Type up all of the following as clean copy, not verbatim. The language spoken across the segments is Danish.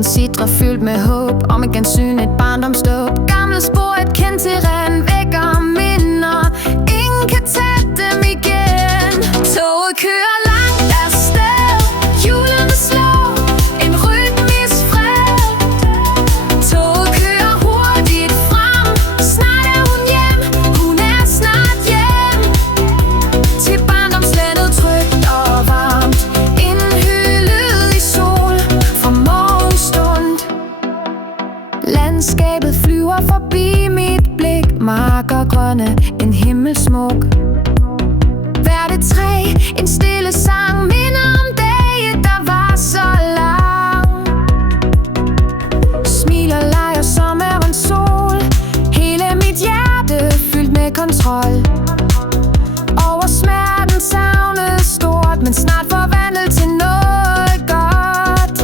den sidder fyldt med håb om et gensynligt barndomsdåb. Gamle spor, et kendt terræn, vækker minder. Ingen kan tage dem igen. Toget kører langt afsted, hjulene slår en rytmisk fred. Toget kører hurtigt frem, snart er hun hjem. Hun er snart hjem til barndomslandet, trygt og varmt, indhyllet i sol fra morgenstund. Landskabet flyver forbi mit blik, marker grønne, en himmel smuk. Hvert et træ, en stille sang, minder om dage, der var så lang. Smil og leger som er en sol, hele mit hjerte fyldt med kontrol. Over smerten savnet stort, men snart forvandlet til noget godt.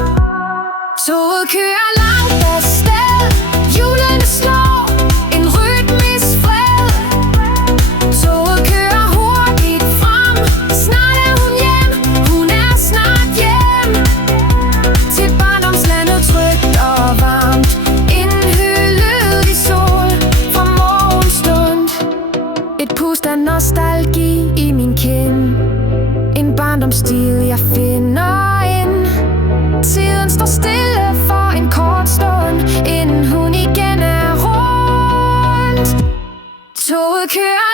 Toget kører langt afsted, hjulene slår en rytmisk fred. Toget kører hurtigt frem, snart er hun hjem. Hun er snart hjem til barndomslandet, trygt og varmt, indhyllet i sol fra morgenstund. Et pust af nostalgi i min kind, en barndomsstil jeg finder ind. Tiden står stille for en kort stund, inden hun igen er rundt. Toget kører